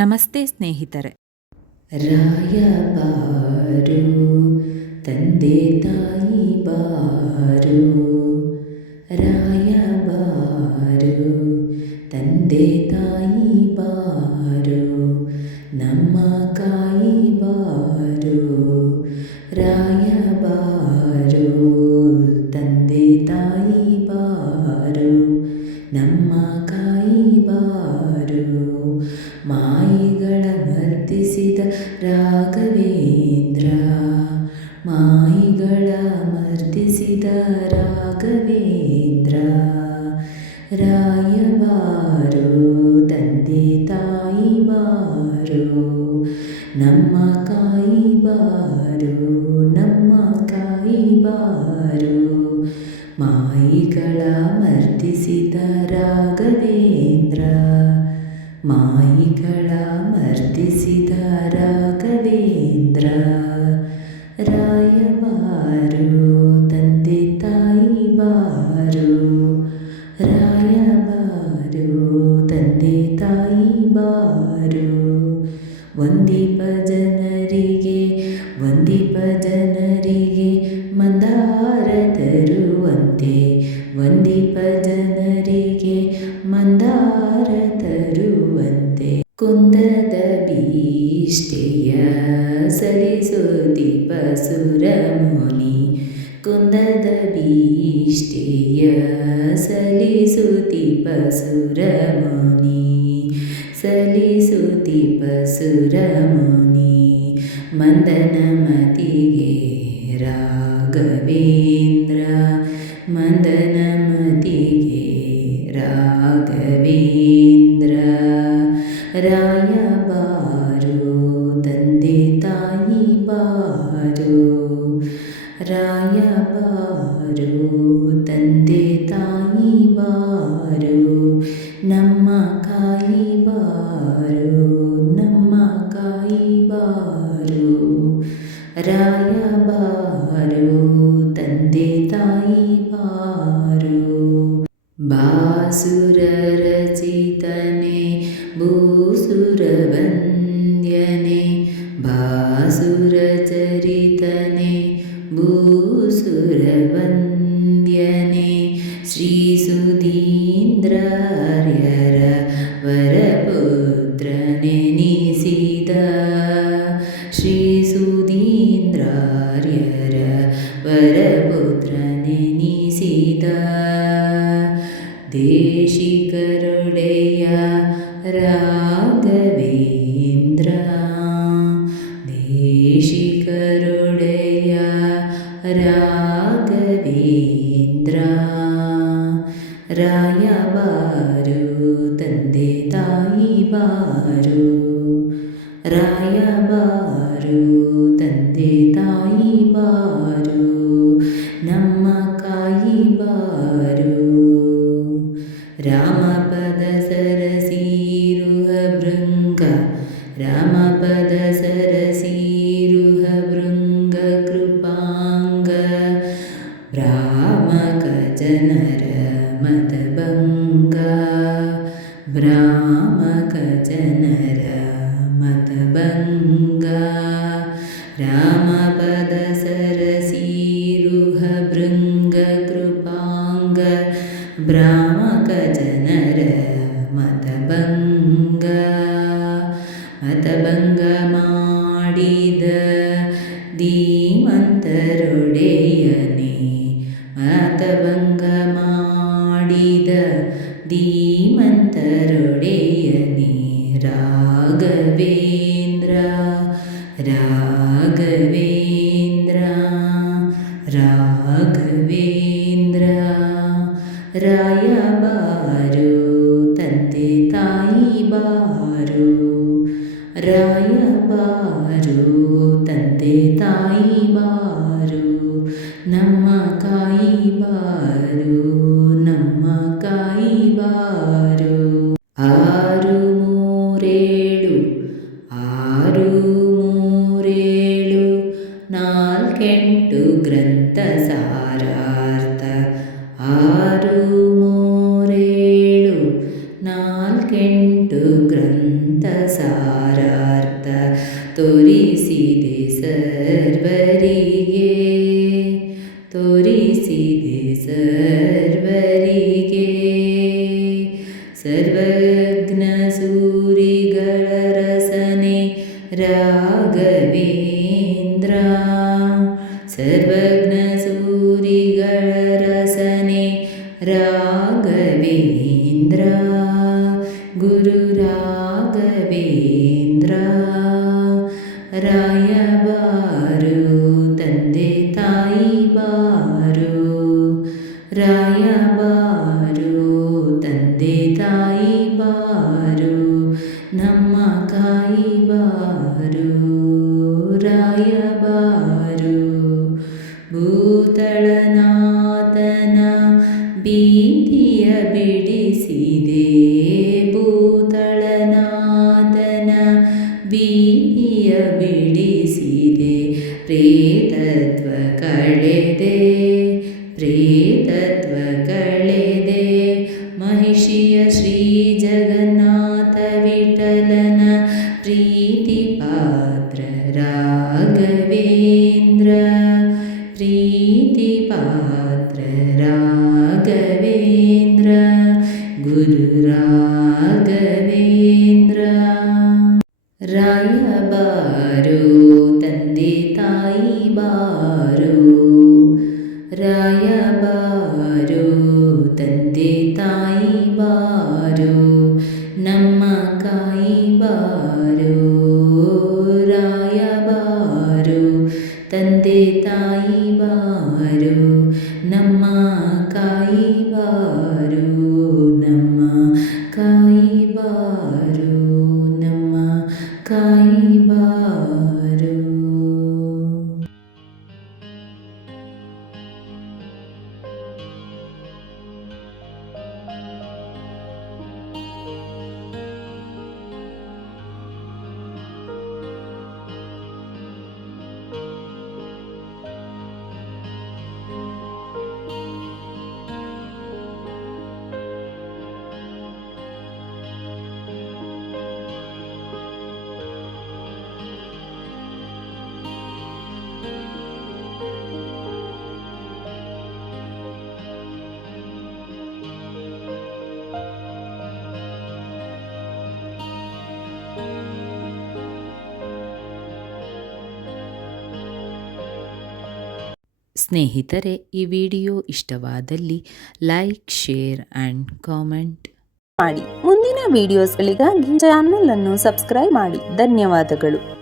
ನಮಸ್ತೆ ಸ್ನೇಹಿತರೆ. ರಾಯ ಬಾರು ತಂದೆ ತಾಯಿ ಬಾರು, ರಾಯ ಬಾರು ತಂದೆ ತಾಯಿ ಬಾರು, ನಮ್ಮ ಕಾಯಿ ಬಾರು, ರಾಯ ಬಾರು ತಂದೆ ತಾಯಿ ಬಾರು, ನಮ್ಮ ಕಾಯಿ ಬಾರು. ಮಾಯಿಗಳ ಮರ್ದಿಸಿದ ರಾಘವೇಂದ್ರ, ಮಾಯಿಗಳ ಮರ್ದಿಸಿದ ರಾಘವೇಂದ್ರ, ರಾಯ ಬಾರು ತಂದೆ ತಾಯಿ ಬಾರು, ನಮ್ಮ ಕಾಯಿ ಬಾರು, ನಮ್ಮ ಕಾಯಿ ಬಾರು. ಮಾಯಿಗಳ ಮರ್ದಿಸಿದ ರಾಘವೇಂದ್ರ, ಮಾಯಿಗಳ ಮರ್ದಿಸಿದ ರಾಘವೇಂದ್ರ, ರಾಯ ಬಾರು ತಂದೆ ತಾಯಿ ಬಾರು, ರಾಯ ಬಾರು ತಂದೆ ತಾಯಿ ಬಾರು. ವಂದಿಪ ಜನರಿಗೆ, ವಂದಿಪ ಜನರಿಗೆ ಮಂದಾರ ತರುವಂತೆ, ವಂದಿಪ ಜನರಿಗೆ ಮಂದಾರ ತರುವಂತೆ, ಕುಂದದ ಭೀಷ್ಟೆಯ ಸಲಿಸುತ್ತಿಪ ಸುರಮುನಿ, ಕುಂದದ ಭೀಷ್ಟೆಯ ಸಲಿಸುತ್ತಿಪ ಸುರಮುನಿ, ಸಲಿಸುತ್ತಿಪ ಸುರಮುನಿ. ಮಂದನ ಮತಿಗೆ ರಾಘವೇಂದ್ರ, ಮಂದನ ಮತಿಗೆ ರಾಘವೇಂದ್ರ, ರಾಯ ಬಾರು ತಂದೆ ತಾಯಿ ಬಾರು, ರಾಯ ಬಾರು ತಂದೆ ತಾಯಿ ಬಾರು, ನಮ್ಮ ಕಾಯಿ ಬಾರು, ನಮ್ಮ ಕಾಯಿ ಬಾರು, ರಾಯ ಬಾರು ತಂದೆ ತಾಯಿ ಬಾರು. ಬಾಸುರ ರಚಿತನೆ ಭೂಸುರ ವಂದ್ಯನೆ, ಬಾಸುರ ಚರಿತನೆ ಭೂಸುರ ವಂದ್ಯನೆ, ಶ್ರೀ ಸುಧೀಂದ್ರಾರ್ಯರ ವರಪುತ್ರನೆನಿಸಿದ, ಶ್ರೀ ಸುಧೀಂದ್ರಾರ್ಯರ ವರಪುತ್ರನೆನಿಸಿದ, ದೇಶಿಕರೊಡೆಯ ರಾಘವೇಂದ್ರ, ದೇಶಿಕರೊಡೆಯ ರಾಘವೇಂದ್ರ, ರಾಯ ಬಾರು ತಂದೆ ತಾಯಿ ಬಾರು, ರಾಯ ಬಾರು ತಂದೆ ತಾಯಿ ಬಾರು, ನಮ್ಮ ಕಾಯಿ ಬಾರು. ರಾಮಪದ ಸರಸೀರುಹ ಭೃಂಗ, ರಾಮಪದ ಸರಸೀರುಹ ಭೃಂಗ ಕೃಪಾಂಗ, ಭ್ರಾಮಕ ಜನರ ಮತಭಂಗ, ಭ್ರಾಮಕ ಜನರ ಮತಭಂಗ, ರಾಮಪದ ಸರಸೀರುಹ ಭೃಂಗ ಕೃಪಾಂಗ, ಭ್ರಾಮಕ ಜನರ ಮತಭಂಗ, ಮತಭಂಗ ಮಾಡಿದ ಧೀಮಂತರೊಡೆಯನೇ, ಮತಭಂಗ ಮಾಡಿದ ಧೀಮಂತರೊಡೆಯನೇ, ರಾಘವೇಂದ್ರ, ರಾಘವೇಂದ್ರ, ರಾಘವೇಂದ್ರ, ರಾಯ ಬಾರು ತಂದೆ ತಾಯಿ ಬಾರು, ರಾಯ ಬಾರು ತಂದೆ ತಾಯಿ ಬಾರು, ನಮ್ಮ ಕಾಯಿ ಬಾರು, ನಮ್ಮ ಕಾಯಿ ಬಾರು. ಆರು ಮೂರೇಳು, ಆರು ಮೂರೇಳು ನಾಲ್ಕೆಂಟು ಗ್ರಂಥ ಸಾರಾರ್ಥ, ಆರು ಮೂರೇಳು ನಾಲ್ಕೆಂಟು ಗ್ರಂಥ ಸಾರಾರ್ಥ, ಸರ್ವರಿಗೆ ಸರ್ವಜ್ಞ ಸೂರಿಗಳ ರಸನೆ ರಾಘವೇಂದ್ರ ಸರ್ವಜ್ಞ ಸೂರಿಗಳ ರಸನೆ ರಾಘವೇಂದ್ರ ಗುರು ರಾಘವೇಂದ್ರ ರಾಯಬಾರು ತಂದೆ ತಾಯಿ ಬಾರು ರಾಯಬಾರು ತಂದೆ ತಾಯಿ ಬಾರು ನಮ್ಮ ಕಾಯಿ ಬಾರು ರಾಯಬಾರು ಭೂತಳನಾಥನ ಭೀತಿಯ ಬಿಡಿಸಿದೆ ಭೂತಳನಾಥನ ಭೀತಿಯ ಬಿಡಿಸಿದೆ ಪ್ರೇತತ್ವ ಕಳೆದೆ ಪ್ರೇತತ್ವ ಕಳೆದೆ ಮಹಿಷಿಯ ಶ್ರೀ ಜಗನ್ನಾಥ ವಿಠಲನ ಪ್ರೀತಿ ಪಾತ್ರ ರಾಘವೇಂದ್ರ ಪ್ರೀತಿ ಪಾತ್ರ ರಾಘವೇಂದ್ರ ಗುರು ರಾಘವೇಂದ್ರ ರಾಯಬಾರು ತಂದೆ ತಾಯಿ ಬಾರು ರಾಯಬಾರು ತಂದೆ ತಾಯಿ ಬಾರು ನಮ್ಮ ಕಾಯಿ ಬಾರು ರಾಯಬಾರು ತಂದೆ ತಾಯಿ ಬಾರು ನಮ್ಮ ಕಾಯಿ ಬಾರು ನಮ್ಮ ಕಾಯಿ ಬಾರು ನಮ್ಮ ಕಾಯಿ ಬಾರು. ಸ್ನೇಹಿತರೆ, ಈ ವಿಡಿಯೋ ಇಷ್ಟವಾದಲ್ಲಿ ಲೈಕ್, ಶೇರ್ ಆ್ಯಂಡ್ ಕಾಮೆಂಟ್ ಮಾಡಿ. ಮುಂದಿನ ವಿಡಿಯೋಸ್ಗಳಿಗಾಗಿ ಚಾನಲ್ ಅನ್ನು ಸಬ್ಸ್ಕ್ರೈಬ್ ಮಾಡಿ. ಧನ್ಯವಾದಗಳು.